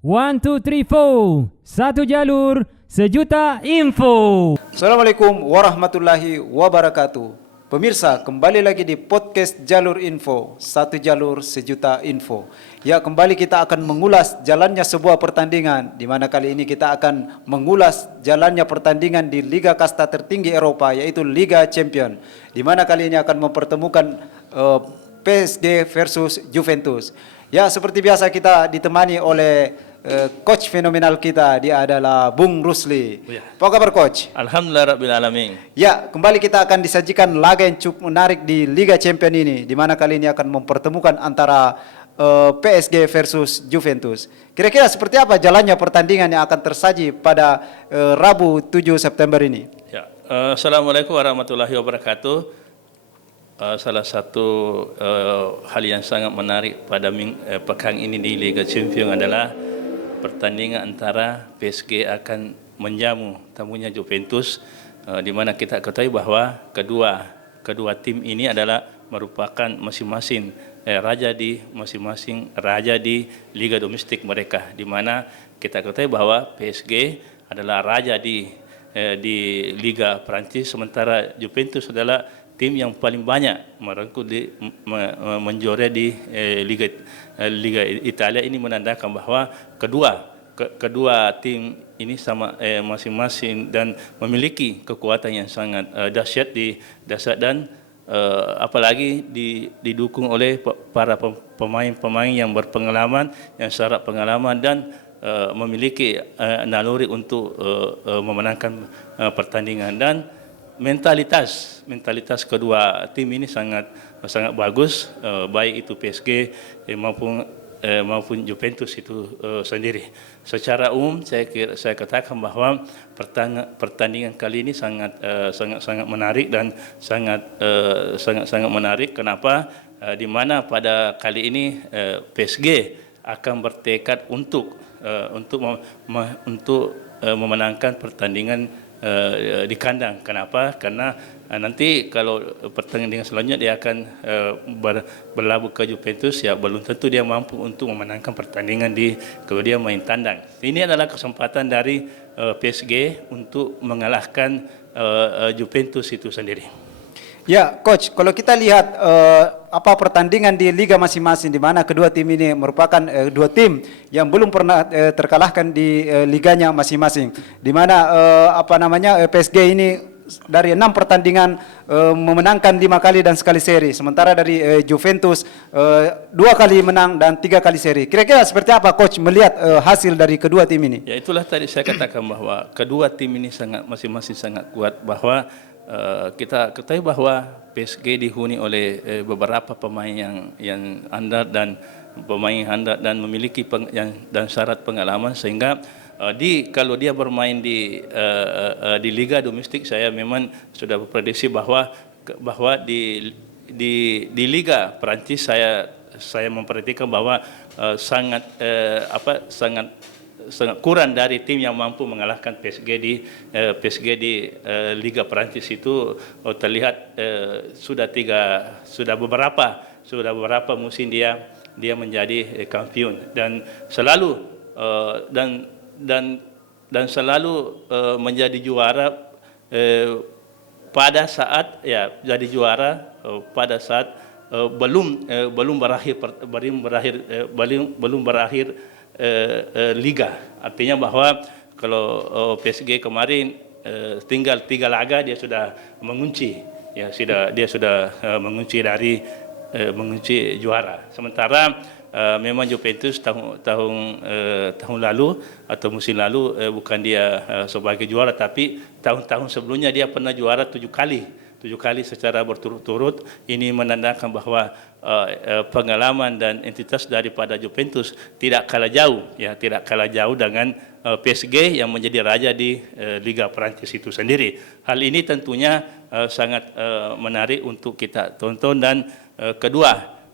One, two, three, four. Satu jalur, sejuta info. Assalamualaikum warahmatullahi wabarakatuh. Pemirsa, kembali lagi di podcast Jalur Info, satu jalur sejuta info. Ya, kembali kita akan mengulas jalannya sebuah pertandingan, di mana kali ini kita akan mengulas jalannya pertandingan di Liga Kasta tertinggi Eropa, yaitu Liga Champion, di mana kali ini akan mempertemukan PSG versus Juventus. Ya, seperti biasa kita ditemani oleh coach fenomenal kita, dia adalah Bung Rusli. Ya. Apa kabar coach? Alhamdulillah Rabbil Alamin. Ya, kembali kita akan disajikan laga yang cukup menarik di Liga Champion ini, di mana kali ini akan mempertemukan antara PSG versus Juventus. Kira-kira seperti apa jalannya pertandingan yang akan tersaji pada Rabu 7 September ini? Ya. Assalamualaikum warahmatullahi wabarakatuh. Salah satu hal yang sangat menarik pada pekan ini di Liga Champion adalah pertandingan antara PSG akan menjamu tamunya Juventus, di mana kita ketahui bahwa kedua tim ini adalah merupakan masing-masing raja di liga domestik mereka, di mana kita ketahui bahwa PSG adalah raja di liga Prancis, sementara Juventus adalah tim yang paling banyak merengkuh menjuarai di Liga Italia. Ini menandakan bahwa kedua tim ini sama masing-masing dan memiliki kekuatan yang sangat dahsyat dan apalagi didukung oleh para pemain-pemain yang berpengalaman, yang syarat pengalaman dan memiliki naluri untuk memenangkan pertandingan. Dan mentalitas kedua tim ini sangat bagus, baik itu PSG maupun Juventus itu sendiri. Secara umum saya katakan bahwa pertandingan kali ini sangat menarik dan sangat menarik. Kenapa? Di mana pada kali ini PSG akan bertekad untuk memenangkan pertandingan di kandang. Kenapa? Karena nanti kalau pertandingan selanjutnya dia akan berlabuh ke Juventus, ya belum tentu dia mampu untuk memenangkan pertandingan kalau dia main tandang. Ini adalah kesempatan dari PSG untuk mengalahkan Juventus itu sendiri. Ya, coach, kalau kita lihat pertandingan di liga masing-masing, di mana kedua tim ini merupakan dua tim yang belum pernah terkalahkan di liganya masing-masing, di mana PSG ini dari 6 pertandingan memenangkan 5 kali dan sekali seri, sementara dari Juventus 2 kali menang dan 3 kali seri. Kira-kira seperti apa coach melihat hasil dari kedua tim ini? Ya, itulah tadi saya katakan bahwa kedua tim ini masing-masing sangat kuat, bahwa kita ketahui bahwa PSG dihuni oleh beberapa pemain yang andal dan memiliki dan syarat pengalaman, sehingga kalau dia bermain di liga domestik, saya memang sudah berprediksi bahwa di liga Prancis saya memperhatikan bahwa sangat kurang dari tim yang mampu mengalahkan PSG di Liga Prancis itu. Terlihat sudah beberapa musim dia menjadi kampion dan selalu menjadi juara pada saat belum berakhir liga. Artinya bahwa kalau PSG kemarin tinggal 3 laga dia sudah mengunci, dia sudah mengunci juara. Sementara memang Juventus tahun lalu atau musim lalu bukan dia sebagai juara, tapi tahun-tahun sebelumnya dia pernah juara 7 kali secara berturut-turut. Ini menandakan bahwa pengalaman dan entitas daripada Juventus tidak kalah jauh dengan PSG yang menjadi raja di Liga Prancis itu sendiri. Hal ini tentunya sangat menarik untuk kita tonton, dan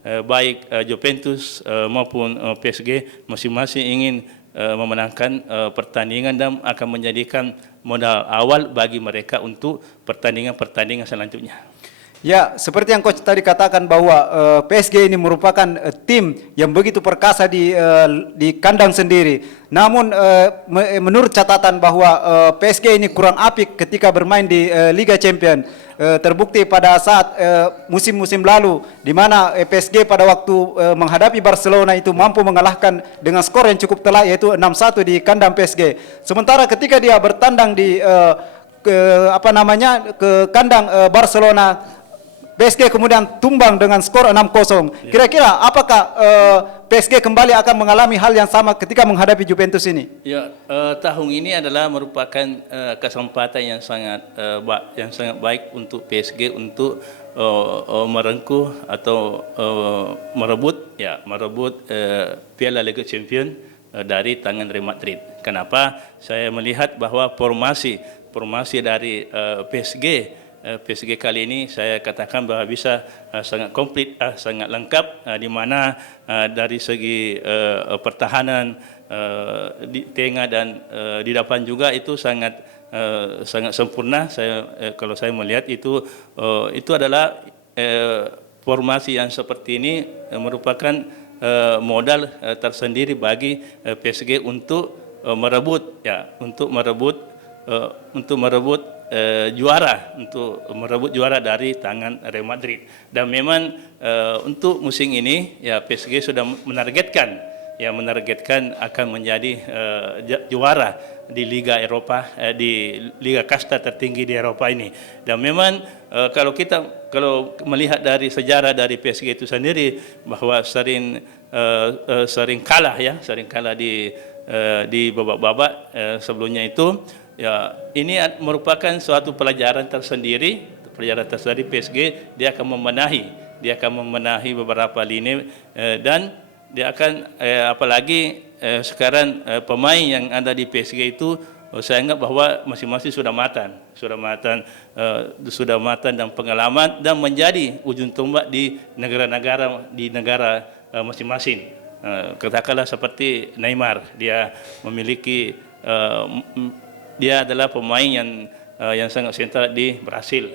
baik Juventus maupun PSG masing-masing ingin memenangkan pertandingan dan akan menjadikan modal awal bagi mereka untuk pertandingan selanjutnya. Ya, seperti yang coach tadi katakan bahwa PSG ini merupakan tim yang begitu perkasa di kandang sendiri. Namun menurut catatan bahwa PSG ini kurang apik ketika bermain di Liga Champion. Terbukti pada saat musim-musim lalu di mana PSG pada waktu menghadapi Barcelona itu mampu mengalahkan dengan skor yang cukup telak, yaitu 6-1 di kandang PSG. Sementara ketika dia bertandang di ke kandang Barcelona, PSG kemudian tumbang dengan skor 6-0. Kira-kira apakah PSG kembali akan mengalami hal yang sama ketika menghadapi Juventus ini? Ya, tahun ini adalah merupakan kesempatan yang sangat baik untuk PSG untuk merengkuh atau merebut Piala Liga Champions dari tangan Real Madrid. Kenapa? Saya melihat bahwa formasi dari PSG kali ini saya katakan bahwa bisa sangat komplit, sangat lengkap, di mana dari segi pertahanan di tengah dan di depan juga itu sangat sempurna. Kalau saya melihat itu adalah formasi yang seperti ini merupakan modal tersendiri bagi PSG untuk merebut juara dari tangan Real Madrid. Dan memang untuk musim ini ya PSG sudah menargetkan akan menjadi juara di Liga Eropa, di Liga Kasta tertinggi di Eropa ini. Dan memang kalau melihat dari sejarah dari PSG itu sendiri bahwa sering kalah di babak-babak sebelumnya itu. Ya, ini merupakan suatu pelajaran tersendiri PSG. Dia akan membenahi beberapa lini dan dia akan apalagi sekarang pemain yang ada di PSG itu saya anggap bahwa masing-masing sudah matang dan pengalaman dan menjadi ujung tombak di negara masing-masing. Katakanlah seperti Neymar, dia adalah pemain yang sangat sentral di Brasil.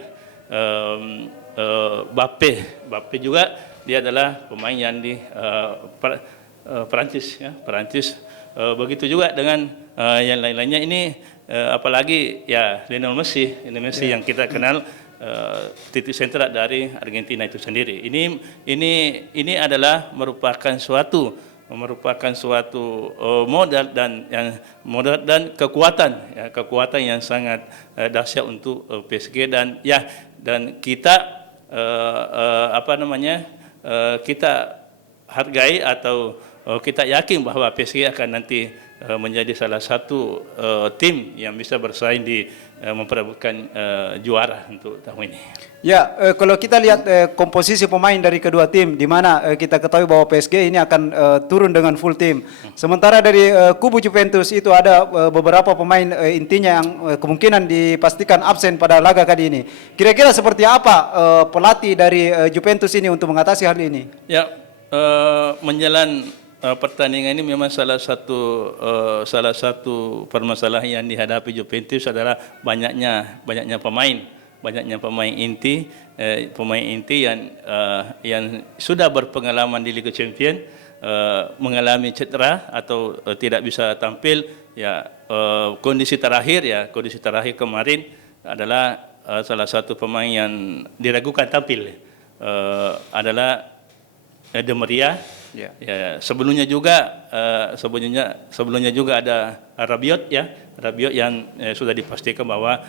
Mbappe juga dia adalah pemain yang di Perancis. Begitu juga dengan yang lain-lainnya ini, apalagi ya Lionel Messi yang kita kenal titik sentral dari Argentina itu sendiri. Ini adalah merupakan suatu modal dan kekuatan yang sangat dahsyat untuk PSG dan kita kita hargai atau kita yakin bahwa PSG akan nanti menjadi salah satu tim yang bisa bersaing di memperebutkan juara untuk tahun ini. Ya, kalau kita lihat komposisi pemain dari kedua tim, di mana kita ketahui bahwa PSG ini akan turun dengan full tim. Sementara dari kubu Juventus itu ada beberapa pemain intinya yang kemungkinan dipastikan absen pada laga kali ini. Kira-kira seperti apa pelatih dari Juventus ini untuk mengatasi hal ini? Ya, menjelang pertandingan ini memang salah satu permasalahan yang dihadapi Juventus adalah banyaknya pemain inti yang sudah berpengalaman di Liga Champions mengalami cedera atau tidak bisa tampil. Ya, kondisi terakhir kemarin adalah salah satu pemain yang diragukan tampil adalah De Maria. Ya, sebelumnya juga ada Rabiot yang sudah dipastikan bahwa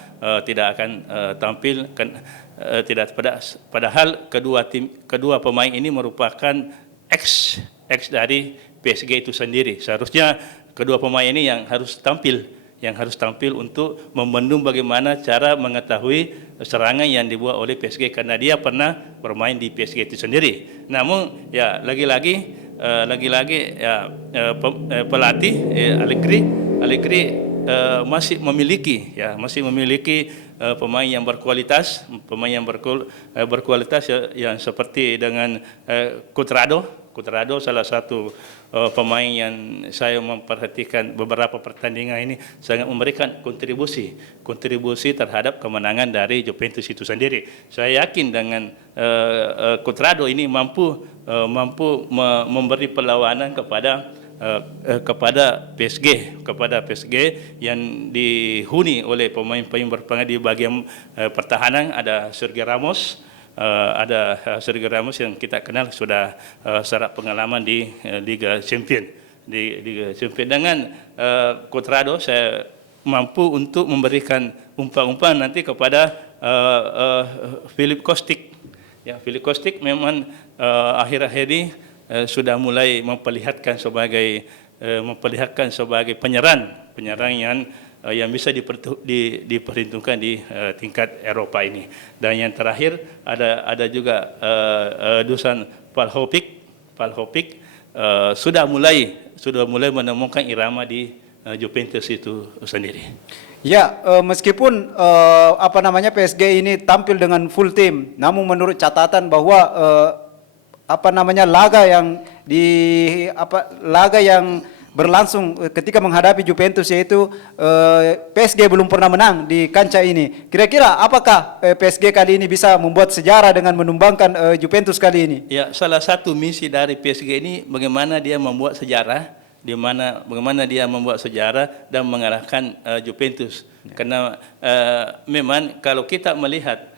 tidak akan tampil padahal kedua pemain ini merupakan ex dari PSG itu sendiri. Seharusnya kedua pemain ini yang harus tampil untuk membendung bagaimana cara mengetahui serangan yang dibuat oleh PSG karena dia pernah bermain di PSG itu sendiri. Namun ya lagi-lagi pelatih Allegri masih memiliki pemain yang berkualitas, yang seperti dengan Cuadrado salah satu pemain yang saya memperhatikan beberapa pertandingan ini sangat memberikan kontribusi terhadap kemenangan dari Juventus itu sendiri. Saya yakin dengan Cuadrado ini mampu memberi perlawanan kepada PSG yang dihuni oleh pemain-pemain berpengalaman di bagian pertahanan. Ada Sergio Ramos yang kita kenal sudah syarat pengalaman di Liga Champions. Dengan Cuadrado saya mampu untuk memberikan umpan-umpan nanti kepada Filip Kostic. Ya, Filip Kostic memang akhir-akhir ini sudah mulai memperlihatkan sebagai penyerang yang bisa diperhitungkan di tingkat Eropa ini. Dan yang terakhir ada juga Dusan Vlahovic sudah mulai menemukan irama di Juventus itu sendiri. Ya, meskipun PSG ini tampil dengan full tim, namun menurut catatan bahwa laga yang berlangsung ketika menghadapi Juventus, yaitu PSG belum pernah menang di kancah ini. Kira-kira apakah PSG kali ini bisa membuat sejarah dengan menumbangkan Juventus kali ini? Ya, salah satu misi dari PSG ini bagaimana dia membuat sejarah, bagaimana dia membuat sejarah dan mengalahkan Juventus. Karena memang kalau kita melihat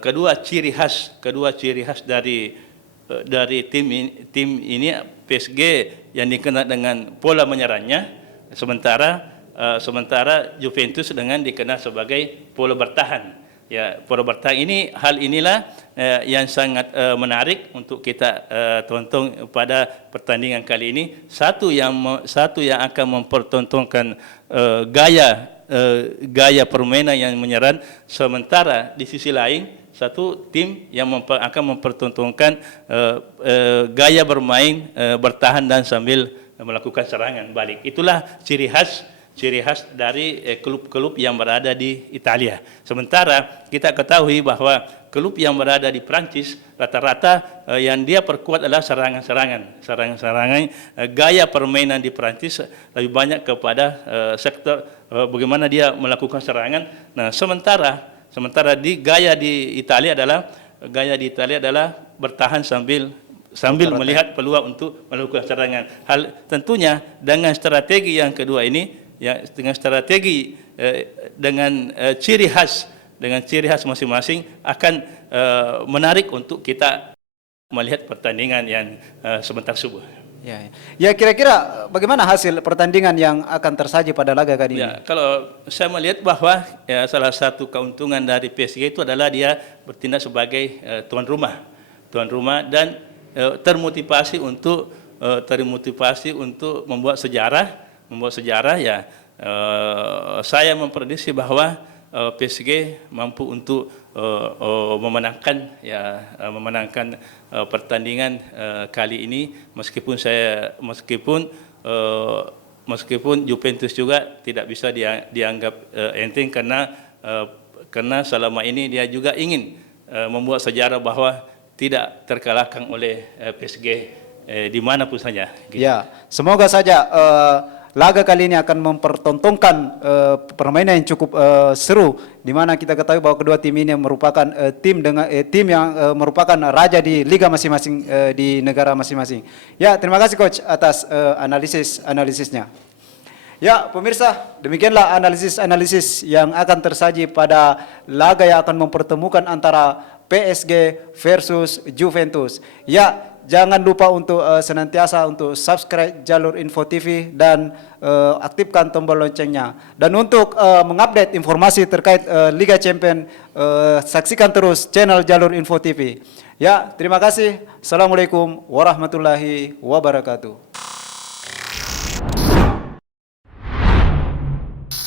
kedua ciri khas dari tim ini PSG yang dikenal dengan pola menyerangnya, sementara Juventus dengan dikenal sebagai pola bertahan. Ya, pola bertahan ini, hal inilah yang sangat menarik untuk kita tonton pada pertandingan kali ini. Satu yang akan mempertontonkan gaya permainan yang menyerang, sementara di sisi lain satu tim yang akan mempertontonkan gaya bermain bertahan dan sambil melakukan serangan balik. Itulah ciri khas dari klub-klub yang berada di Italia. Sementara kita ketahui bahwa klub yang berada di Prancis rata-rata yang dia perkuat adalah serangan. Gaya permainan di Prancis lebih banyak kepada sektor bagaimana dia melakukan serangan. Nah, sementara gaya di Italia adalah bertahan sambil melihat peluang untuk melakukan serangan. Tentunya dengan strategi yang kedua ini, ya, dengan strategi dengan ciri khas masing-masing akan menarik untuk kita melihat pertandingan yang sebentar subuh. Ya, kira-kira bagaimana hasil pertandingan yang akan tersaji pada laga kali ini? Ya, kalau saya melihat bahwa ya, salah satu keuntungan dari PSG itu adalah dia bertindak sebagai tuan rumah dan termotivasi untuk membuat sejarah. Ya, saya memprediksi bahwa PSG mampu untuk memenangkan pertandingan kali ini, meskipun Juventus juga tidak bisa dianggap enteng karena selama ini dia juga ingin membuat sejarah bahwa tidak terkalahkan oleh PSG dimanapun saja. Gitu. Ya, semoga saja laga kali ini akan mempertontonkan permainan yang cukup seru, di mana kita ketahui bahwa kedua tim ini merupakan tim yang merupakan raja di liga masing-masing di negara masing-masing. Ya, terima kasih coach atas analisisnya. Ya, pemirsa, demikianlah analisis yang akan tersaji pada laga yang akan mempertemukan antara PSG versus Juventus. Ya, jangan lupa untuk senantiasa untuk subscribe Jalur Info TV dan aktifkan tombol loncengnya. Dan untuk mengupdate informasi terkait Liga Champions, saksikan terus channel Jalur Info TV. Ya, terima kasih. Assalamualaikum warahmatullahi wabarakatuh.